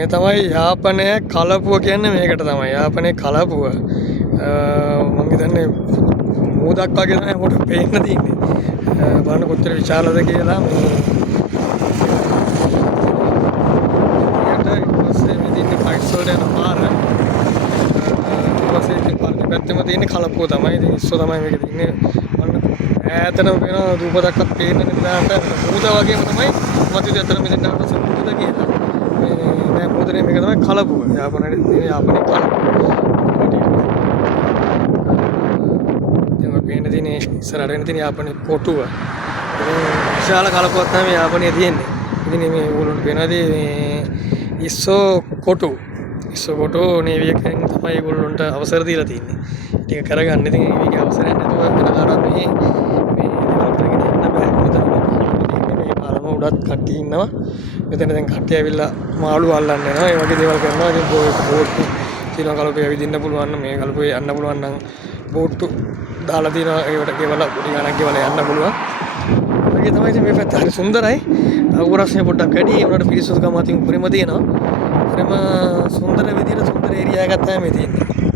මේ තමයි යාපනයේ කලපුව කියන්නේ මේකට තමයි. යාපනයේ කලපුව. මම හිතන්නේ මූදක් වගේ තමයි මොකට පේන්න තියෙන්නේ. බලන්න කොච්චර විශාලද කියලා මේ. ඊට පස්සේ මේ තියෙන ෆයිට්ස් වලට යන පාර. ඊට පස්සේ ඉතින් පාරේ පැත්තෙම තියෙන කලපුව තමයි. ඉතින් ඉස්සෝ තමයි මේක තියෙන්නේ. බලන්න ඈතටම වෙන රූපයක්වත් පේන්නේ නැති මූද වගේම තමයි මත විතර මෙතෙන් ආවට සම්මුද කියලා. මේ මුදනේ මේක තමයි කලපුව. යාපනයේ කලපුව. දැන් අපි පේන දිනේ ඉස්සරහට එන දිනේ යාපනයේ කොටුව. විශාල කලපුවක් තමයි යාපනයේ තියෙන්නේ. ඉතින් මේ ඕගොල්ලන්ට පේනවාදී මේ ඉස්සෝ කොටු නේවි එකෙන් තමයි ඒගොල්ලන්ට අවසර දීලා තියෙන්නේ. ටික කරගන්න. ඉතින් මේකේ අවසරයක් නැතුව වෙන කාටවත් මේ දේවල් කරගෙන යන්න බෑ. මේ පාරම උඩත් කට්ටිය ඉන්නවා. මෙතන දැන් කට්ටිය ඇවිල්ලා මාළු අල්ලන්න යනවා. ඒ වගේ දේවල් කරනවා. ඉතින් බෝට්ටු තියෙනවා කලපුවේ ඇවිදින්න පුළුවන්. මේ කලපුවේ යන්න පුළුවන් නම් බෝට්ටු දාලා තියෙනවා. ඒකට ගෙවලා පොඩි ගණන් ගෙවලා යන්න පුළුවන්. ඒකේ තමයි ඉතින් මේ පැත්ත හරි සුන්දරයි. අවුරස්නේ පොඩ්ඩක් වැඩි. ඒකට පිරිසුදුකම අතින් උපරිම තියෙනවා. හරිම සුන්දර විදියට සුන්දර ඒරියා එකක් තමයි මේ තියෙන්නේ.